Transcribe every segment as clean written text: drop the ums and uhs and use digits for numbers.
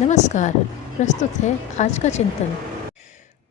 नमस्कार। प्रस्तुत है आज का चिंतन।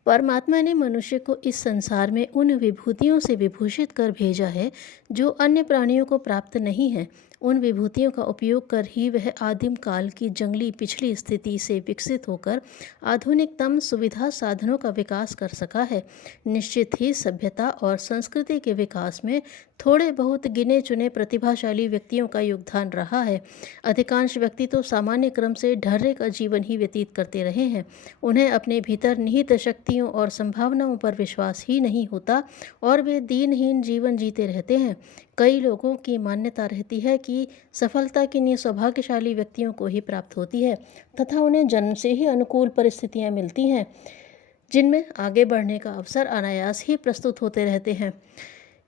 परमात्मा ने मनुष्य को इस संसार में उन विभूतियों से विभूषित कर भेजा है जो अन्य प्राणियों को प्राप्त नहीं है। उन विभूतियों का उपयोग कर ही वह आदिम काल की जंगली पिछली स्थिति से विकसित होकर आधुनिकतम सुविधा साधनों का विकास कर सका है। निश्चित ही सभ्यता और संस्कृति के विकास में थोड़े बहुत गिने चुने प्रतिभाशाली व्यक्तियों का योगदान रहा है। अधिकांश व्यक्ति तो सामान्य क्रम से ढर्रे का जीवन ही व्यतीत करते रहे हैं। उन्हें अपने भीतर निहित शक्तियों और संभावनाओं पर विश्वास ही नहीं होता और वे दीनहीन जीवन जीते रहते हैं। कई लोगों की मान्यता रहती है कि सफलता किन्हीं सौभाग्यशाली व्यक्तियों को ही प्राप्त होती है तथा उन्हें जन्म से ही अनुकूल परिस्थितियां मिलती हैं जिनमें आगे बढ़ने का अवसर अनायास ही प्रस्तुत होते रहते हैं।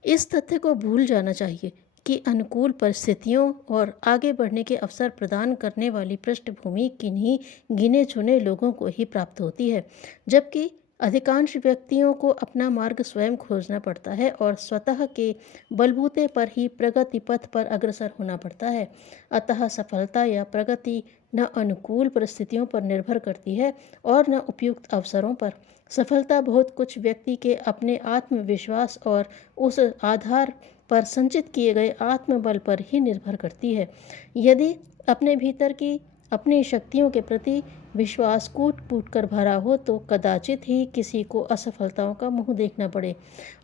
इस तथ्य को भूल जाना चाहिए कि अनुकूल परिस्थितियों और आगे बढ़ने के अवसर प्रदान करने वाली पृष्ठभूमि किन्हीं गिने चुने लोगों को ही प्राप्त होती है, जबकि अधिकांश व्यक्तियों को अपना मार्ग स्वयं खोजना पड़ता है और स्वतः के बलबूते पर ही प्रगति पथ पर अग्रसर होना पड़ता है। अतः सफलता या प्रगति न अनुकूल परिस्थितियों पर निर्भर करती है और न उपयुक्त अवसरों पर। सफलता बहुत कुछ व्यक्ति के अपने आत्मविश्वास और उस आधार पर संचित किए गए आत्मबल पर ही निर्भर करती है। यदि अपने भीतर की अपनी शक्तियों के प्रति विश्वास कूट कूट कर भरा हो तो कदाचित ही किसी को असफलताओं का मुंह देखना पड़े।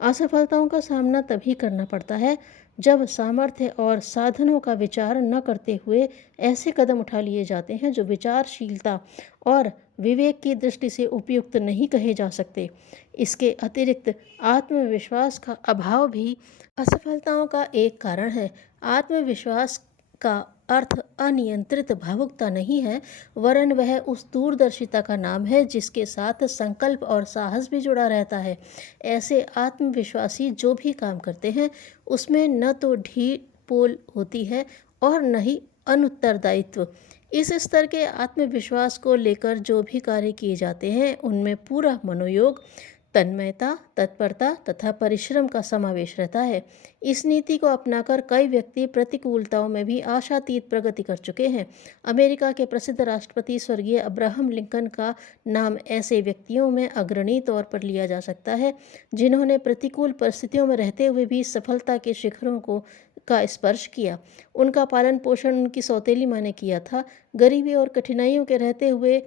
असफलताओं का सामना तभी करना पड़ता है जब सामर्थ्य और साधनों का विचार न करते हुए ऐसे कदम उठा लिए जाते हैं जो विचारशीलता और विवेक की दृष्टि से उपयुक्त नहीं कहे जा सकते। इसके अतिरिक्त आत्मविश्वास का अभाव भी असफलताओं का एक कारण है। आत्मविश्वास का अर्थ अनियंत्रित भावुकता नहीं है, वरन वह उस दूरदर्शिता का नाम है जिसके साथ संकल्प और साहस भी जुड़ा रहता है। ऐसे आत्मविश्वासी जो भी काम करते हैं उसमें न तो ढील पोल होती है और न ही अनुत्तरदायित्व। इस स्तर के आत्मविश्वास को लेकर जो भी कार्य किए जाते हैं उनमें पूरा मनोयोग, तन्मयता, तत्परता तथा परिश्रम का समावेश रहता है। इस नीति को अपनाकर कई व्यक्ति प्रतिकूलताओं में भी आशातीत प्रगति कर चुके हैं। अमेरिका के प्रसिद्ध राष्ट्रपति स्वर्गीय अब्राहम लिंकन का नाम ऐसे व्यक्तियों में अग्रणी तौर पर लिया जा सकता है जिन्होंने प्रतिकूल परिस्थितियों में रहते हुए भी सफलता के शिखरों का स्पर्श किया। उनका पालन पोषण उनकी सौतेली माँ ने किया था। गरीबी और कठिनाइयों के रहते हुए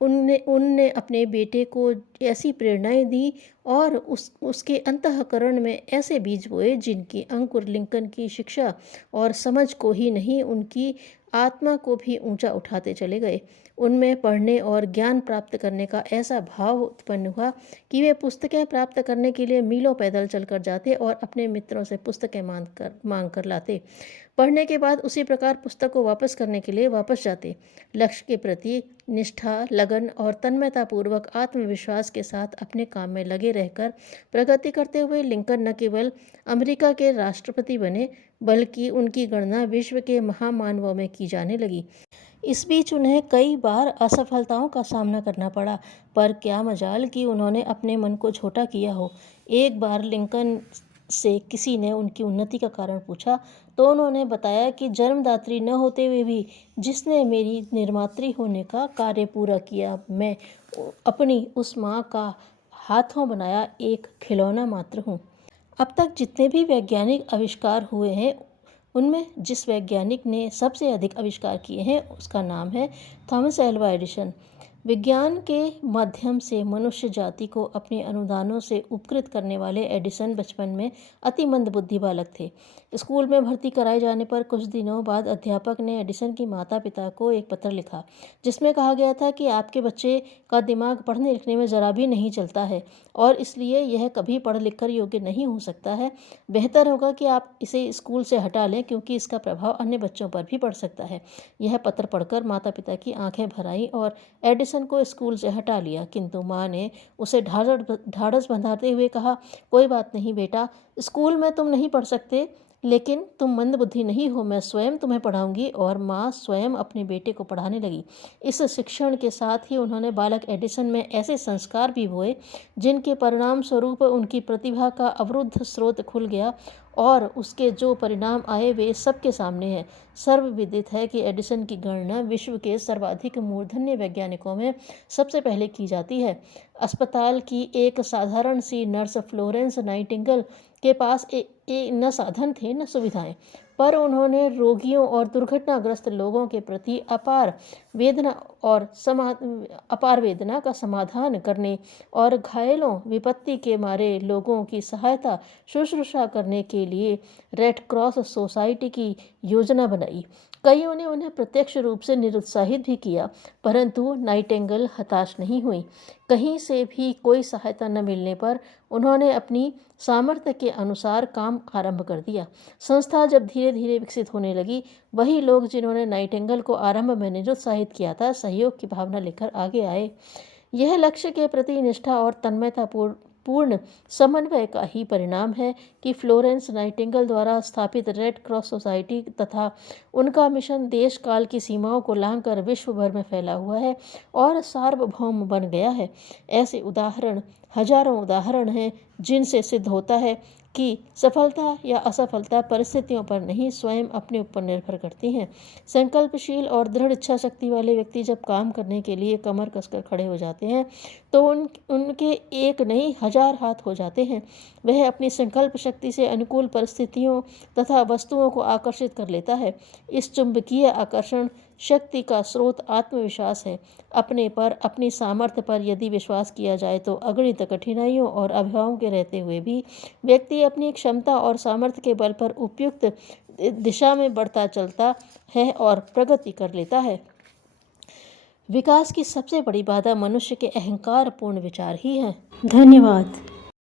उनने अपने बेटे को ऐसी प्रेरणाएं दी और उसके अंतःकरण में ऐसे बीज बोए जिनकी अंकुर लिंकन की शिक्षा और समझ को ही नहीं उनकी आत्मा को भी ऊंचा उठाते चले गए। उनमें पढ़ने और ज्ञान प्राप्त करने का ऐसा भाव उत्पन्न हुआ कि वे पुस्तकें प्राप्त करने के लिए मीलों पैदल चलकर जाते और अपने मित्रों से पुस्तकें मांग कर लाते। पढ़ने के बाद उसी प्रकार पुस्तक को वापस करने के लिए वापस जाते। लक्ष्य के प्रति निष्ठा, लगन और तन्मयतापूर्वक आत्मविश्वास के साथ अपने काम में लगे रहकर प्रगति करते हुए लिंकन न केवल अमेरिका के राष्ट्रपति बने बल्कि उनकी गणना विश्व के महामानवों में की जाने लगी। इस बीच उन्हें कई बार असफलताओं का सामना करना पड़ा, पर क्या मजाल कि उन्होंने अपने मन को छोटा किया हो। एक बार लिंकन से किसी ने उनकी उन्नति का कारण पूछा तो उन्होंने बताया कि जन्मदात्री न होते हुए भी जिसने मेरी निर्मात्री होने का कार्य पूरा किया, मैं अपनी उस माँ का हाथों बनाया एक खिलौना मात्र हूँ। अब तक जितने भी वैज्ञानिक आविष्कार हुए हैं उनमें जिस वैज्ञानिक ने सबसे अधिक आविष्कार किए हैं उसका नाम है थॉमस एल्वा एडिसन। विज्ञान के माध्यम से मनुष्य जाति को अपने अनुदानों से उपकृत करने वाले एडिसन बचपन में अति मंदबुद्धि बालक थे। स्कूल में भर्ती कराए जाने पर कुछ दिनों बाद अध्यापक ने एडिसन की माता पिता को एक पत्र लिखा जिसमें कहा गया था कि आपके बच्चे का दिमाग पढ़ने लिखने में ज़रा भी नहीं चलता है और इसलिए यह कभी पढ़ लिख कर योग्य नहीं हो सकता है। बेहतर होगा कि आप इसे स्कूल से हटा लें क्योंकि इसका प्रभाव अन्य बच्चों पर भी पड़ सकता है। यह पत्र पढ़कर माता पिता की आंखें भर आईं और एडिसन को स्कूल से हटा लिया, किंतु माँ ने उसे ढाढ़स बंधाते हुए कहा, कोई बात नहीं बेटा, स्कूल में तुम नहीं पढ़ सकते लेकिन तुम मंदबुद्धि नहीं हो, मैं स्वयं तुम्हें पढ़ाऊंगी। और माँ स्वयं अपने बेटे को पढ़ाने लगी। इस शिक्षण के साथ ही उन्होंने बालक एडिसन में ऐसे संस्कार भी बोए जिनके परिणाम स्वरूप उनकी प्रतिभा का अवरुद्ध स्रोत खुल गया और उसके जो परिणाम आए वे सबके सामने हैं। सर्वविदित है कि एडिसन की गणना विश्व के सर्वाधिक मूर्धन्य वैज्ञानिकों में सबसे पहले की जाती है। अस्पताल की एक साधारण सी नर्स फ्लोरेंस नाइटिंगेल के पास न साधन थे न सुविधाएं, पर उन्होंने रोगियों और दुर्घटनाग्रस्त लोगों के प्रति वेदना अपार वेदना का समाधान करने और घायलों विपत्ति के मारे लोगों की सहायता शुश्रूषा करने के लिए रेड क्रॉस सोसाइटी की योजना बनाई। कईयों ने उन्हें प्रत्यक्ष रूप से निरुत्साहित भी किया, परंतु नाइटिंगेल हताश नहीं हुई। कहीं से भी कोई सहायता न मिलने पर उन्होंने अपनी सामर्थ्य के अनुसार काम आरंभ कर दिया। संस्था जब धीरे धीरे विकसित होने लगी, वही लोग जिन्होंने नाइटिंगेल को आरंभ में निरुत्साहित किया था, सहयोग की भावना लेकर आगे आए। यह लक्ष्य के प्रति निष्ठा और तन्मयता पूर्ण समन्वय का ही परिणाम है कि फ्लोरेंस नाइटिंगेल द्वारा स्थापित रेड क्रॉस सोसाइटी तथा उनका मिशन देश काल की सीमाओं को लांघकर विश्व भर में फैला हुआ है और सार्वभौम बन गया है। ऐसे उदाहरण हजारों उदाहरण हैं जिनसे सिद्ध होता है कि सफलता या असफलता परिस्थितियों पर नहीं, स्वयं अपने ऊपर निर्भर करती हैं। संकल्पशील और दृढ़ इच्छा शक्ति वाले व्यक्ति जब काम करने के लिए कमर कसकर खड़े हो जाते हैं तो उनके एक नहीं हजार हाथ हो जाते हैं। वह अपनी संकल्प शक्ति से अनुकूल परिस्थितियों तथा वस्तुओं को आकर्षित कर लेता है। इस चुंबकीय आकर्षण शक्ति का स्रोत आत्मविश्वास है। अपने पर, अपनी सामर्थ्य पर यदि विश्वास किया जाए तो अगणित कठिनाइयों और अभावों के रहते हुए भी व्यक्ति अपनी क्षमता और सामर्थ्य के बल पर उपयुक्त दिशा में बढ़ता चलता है और प्रगति कर लेता है। विकास की सबसे बड़ी बाधा मनुष्य के अहंकारपूर्ण विचार ही है। धन्यवाद।